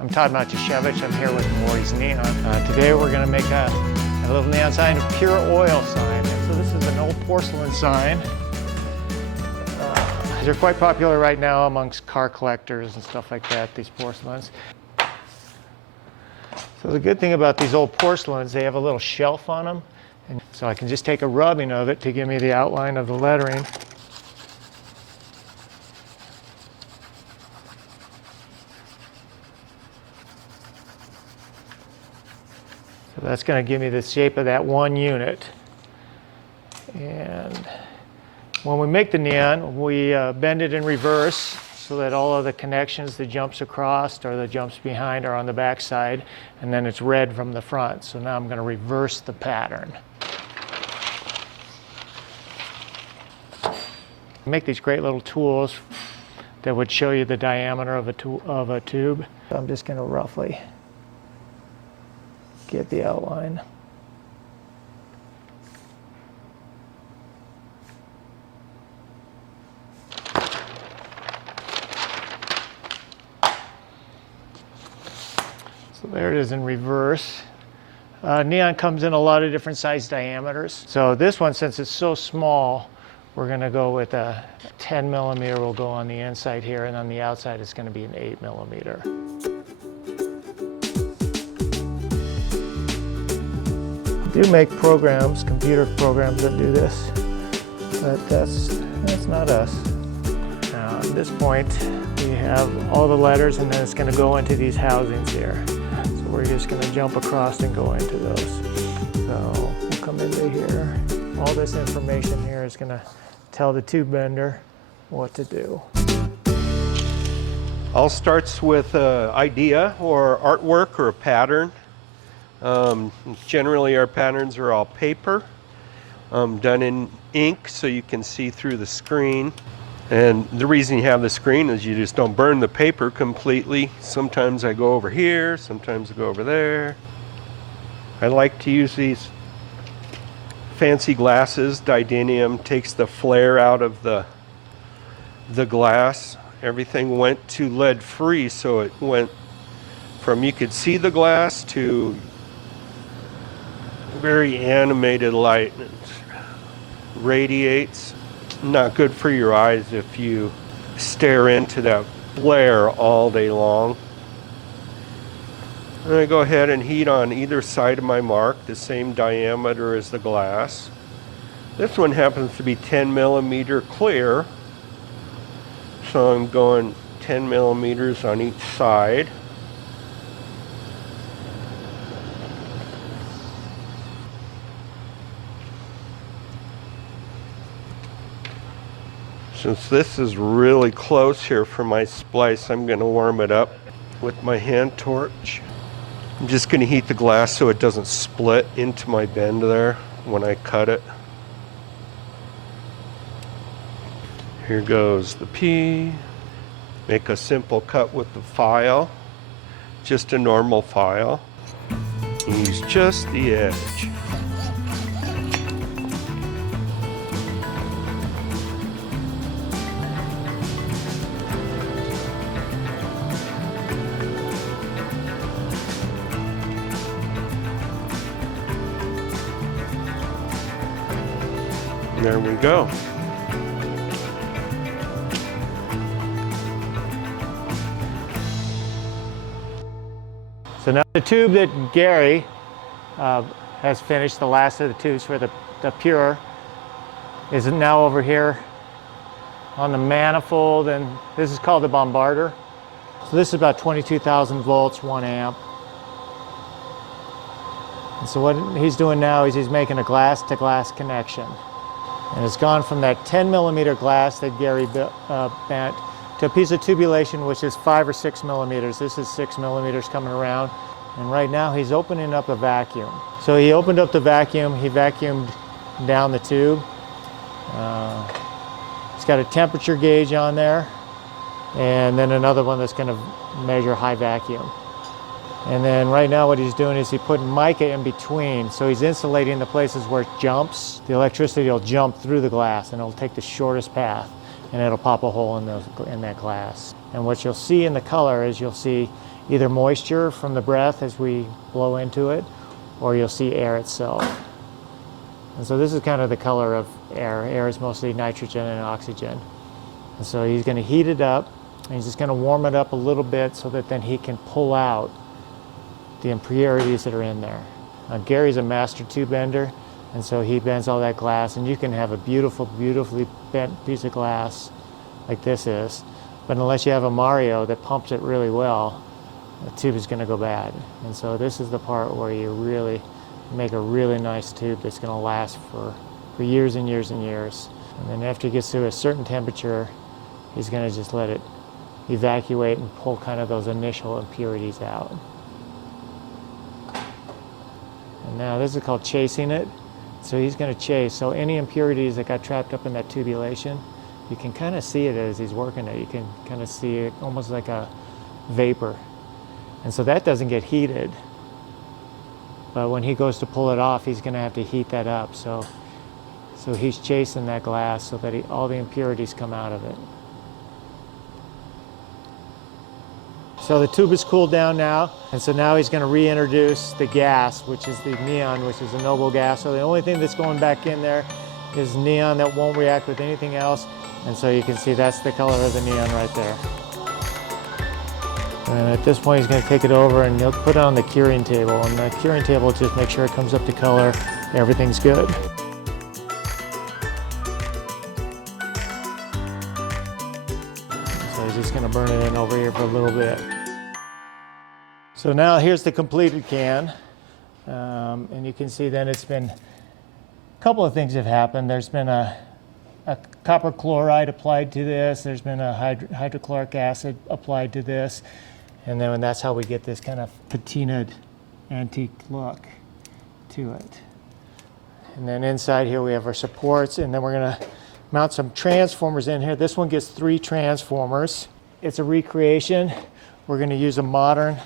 I'm Todd Matuszewicz. I'm here with Morry's Neon. Today we're going to make a little neon sign, a pure oil sign. And so this is an old porcelain sign. They're quite popular right now amongst car collectors and stuff like that, these porcelains. So the good thing about these old porcelains, they have a little shelf on them. And so I can just take a rubbing of it to give me the outline of the lettering. So that's going to give me the shape of that one unit. And when we make the neon, we bend it in reverse so that all of the connections, the jumps across or the jumps behind are on the back side, and then it's red from the front. So now I'm going to reverse the pattern. Make these great little tools that would show you the diameter of a tube. So I'm just going to roughly get the outline. So there it is in reverse. Neon comes in a lot of different size diameters. So this one, since it's so small, we're going to go with a 10 millimeter will go on the inside here, and on the outside it's going to be an 8 millimeter. I do make programs, computer programs that do this, but that's not us. Now at this point we have all the letters, and then it's going to go into these housings here. So we're just going to jump across and go into those. So we'll come into here. All this information here is going to tell the tube bender what to do. All starts with an idea or artwork or a pattern. Generally our patterns are all paper, done in ink so you can see through the screen. And the reason you have the screen is you just don't burn the paper completely. Sometimes I go over here, sometimes I go over there. I like to use these fancy glasses. Didanium takes the flare out of the glass. Everything went to lead free, so it went from you could see the glass to very animated light. It radiates. Not good for your eyes if you stare into that flare all day long. And I go ahead and heat on either side of my mark, the same diameter as the glass. This one happens to be 10 millimeter clear, so I'm going 10 millimeters on each side. Since this is really close here for my splice, I'm going to warm it up with my hand torch. I'm just going to heat the glass so it doesn't split into my bend there when I cut it. Here goes the P. Make a simple cut with the file, just a normal file. Use just the edge. There we go. So now the tube that Gary has finished, the last of the tubes for the pure, is now over here on the manifold, and this is called the Bombarder. So this is about 22,000 volts, 1 amp. And so what he's doing now is he's making a glass-to-glass connection. And it's gone from that 10 millimeter glass that Gary bent to a piece of tubulation which is 5 or 6 millimeters. This is 6 millimeters coming around. And right now he's opening up a vacuum. So he opened up the vacuum, he vacuumed down the tube. It's got a temperature gauge on there, and then another one that's going to measure high vacuum. And then right now what he's doing is he's putting mica in between. So he's insulating the places where it jumps. The electricity will jump through the glass and it'll take the shortest path, and it'll pop a hole in that glass. And what you'll see in the color is you'll see either moisture from the breath as we blow into it, or you'll see air itself. And so this is kind of the color of air. Air is mostly nitrogen and oxygen. And so he's going to heat it up, and he's just going to warm it up a little bit so that then he can pull out the impurities that are in there. Gary's a master tube bender, and so he bends all that glass, and you can have a beautiful, beautifully bent piece of glass like this is. But unless you have a Mario that pumps it really well, the tube is going to go bad. And so this is the part where you really make a really nice tube that's going to last for years and years and years. And then after it gets to a certain temperature, he's going to just let it evacuate and pull kind of those initial impurities out. And now this is called chasing it. So he's going to chase. So any impurities that got trapped up in that tubulation, you can kind of see it as he's working it. You can kind of see it almost like a vapor. And so that doesn't get heated. But when he goes to pull it off, he's going to have to heat that up. So he's chasing that glass so that all the impurities come out of it. So the tube is cooled down now, and so now he's going to reintroduce the gas, which is the neon, which is a noble gas. So the only thing that's going back in there is neon that won't react with anything else. And so you can see that's the color of the neon right there. And at this point, he's going to take it over and he'll put it on the curing table. And the curing table just make sure it comes up to color. Everything's good. So he's just going to burn it in over here for a little bit. So now here's the completed can. And you can see then it's been, a couple of things have happened. There's been a copper chloride applied to this. There's been a hydrochloric acid applied to this. And then that's how we get this kind of patinaed antique look to it. And then inside here we have our supports, and then we're going to mount some transformers in here. This one gets 3 transformers. It's a recreation. We're going to use a modern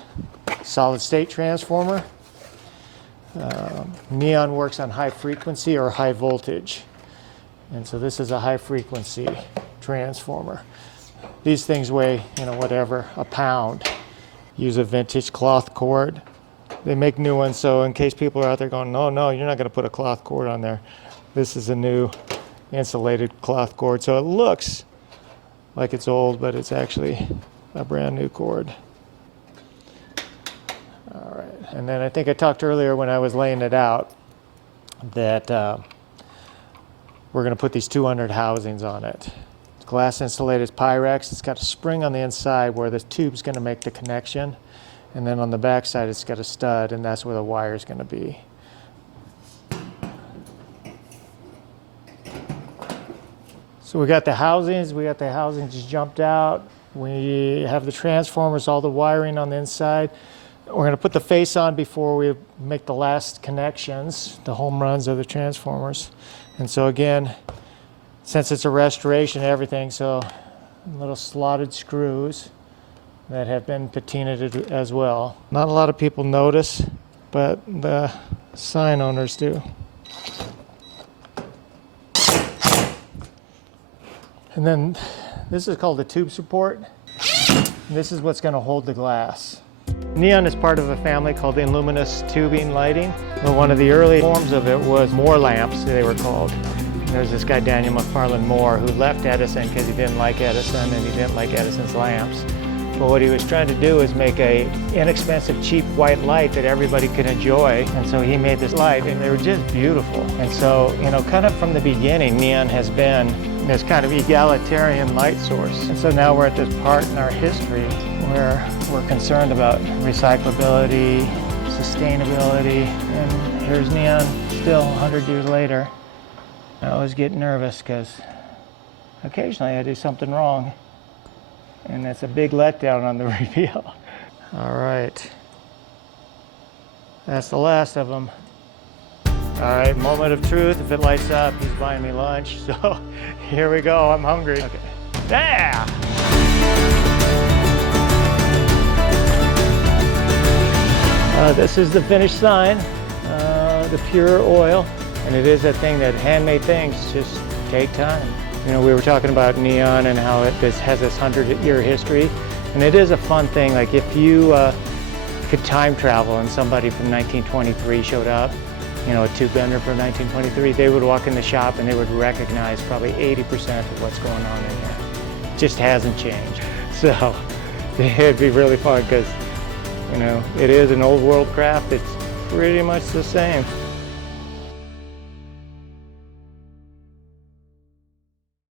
solid state transformer. Neon works on high frequency or high voltage. And so this is a high frequency transformer. These things weigh, whatever, a pound. Use a vintage cloth cord. They make new ones, so in case people are out there going, no, you're not going to put a cloth cord on there. This is a new insulated cloth cord. So it looks like it's old, but it's actually a brand new cord. All right, and then I think I talked earlier when I was laying it out that we're going to put these 200 housings on it. Glass insulated Pyrex. It's got a spring on the inside where the tube's going to make the connection, and then on the back side it's got a stud, and that's where the wire is going to be. So we got the housings. Just jumped out. We have the transformers, all the wiring on the inside. We're going to put the face on before we make the last connections, the home runs of the transformers. And so again, since it's a restoration, everything, so little slotted screws that have been patinaed as well. Not a lot of people notice, but the sign owners do. And then this is called the tube support. This is what's going to hold the glass. Neon is part of a family called the luminous tubing lighting. But one of the early forms of it was Moore lamps, they were called. There's this guy, Daniel McFarland Moore, who left Edison because he didn't like Edison and he didn't like Edison's lamps. But what he was trying to do is make a inexpensive, cheap white light that everybody could enjoy. And so he made this light, and they were just beautiful. And so, kind of from the beginning, neon has been this kind of egalitarian light source. And so now we're at this part in our history where we're concerned about recyclability, sustainability, and here's neon still 100 years later. I always get nervous because occasionally I do something wrong, and that's a big letdown on the reveal. All right, that's the last of them. All right, moment of truth. If it lights up, he's buying me lunch. So here we go. I'm hungry. Okay. Yeah! This is the finished sign, the pure oil. And it is a thing that handmade things just take time. We were talking about neon and how this has this 100-year history. And it is a fun thing, like if you could time travel and somebody from 1923 showed up, you know, a tube bender from 1923, they would walk in the shop and they would recognize probably 80% of what's going on in here. It just hasn't changed. So it'd be really fun because, you know, it is an old world craft. It's pretty much the same.